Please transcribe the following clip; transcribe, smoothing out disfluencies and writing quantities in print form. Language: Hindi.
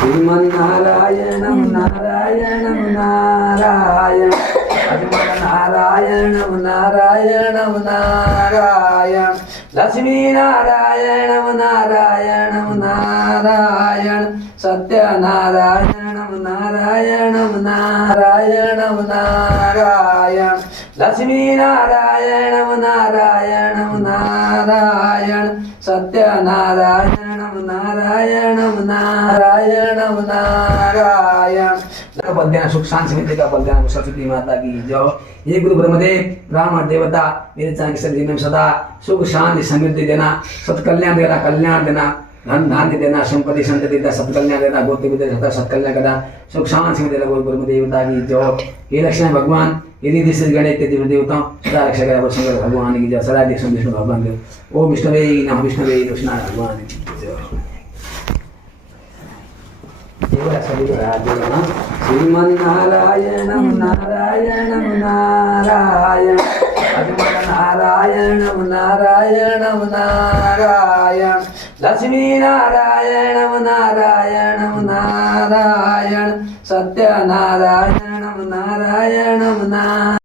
श्रीमन्नारायणं नारायणं नारायण नारायणं नारायणं नारायण लक्ष्मीनारायणं नारायणं नारायण सत्यनारायणं नारायणं नारायणं नारायण लक्ष्मीनारायणं नारायणं नारायण सत्यनारायणं नारायणं नारायणं नारायण। पद्यान सुख शांति समिति का पद्यान सरस्वती माता की जय। ये गुरु ब्रह्मदेव ब्राह्मण देवता मेरे चांद जीवन सदा सुख शांति समृद्धि देना, सत्कल्याण देना, कल्याण देना, धन धान्य देना, संपत्ति संतति देना, सत्कल्याण देना, गोत्र देना, सत्कल्याण करना, सुख शांति देना। गुरु ब्रह्म देवता की जय। हे लक्ष्मण भगवान यदि दिश गणेश देव देवताओं सदा रक्षा करा शंकर भगवान की जय। सदा देश विष्णु भगवान देव। ओम विष्णुवे नमः विष्णुवे कृष्ण भगवान की जय। श्रीमन्नारायणं नारायणं नारायण नारायणं नारायणं नारायण लक्ष्मीनारायणं नारायणं नारायण सत्यनारायणं नारायणं नारायण।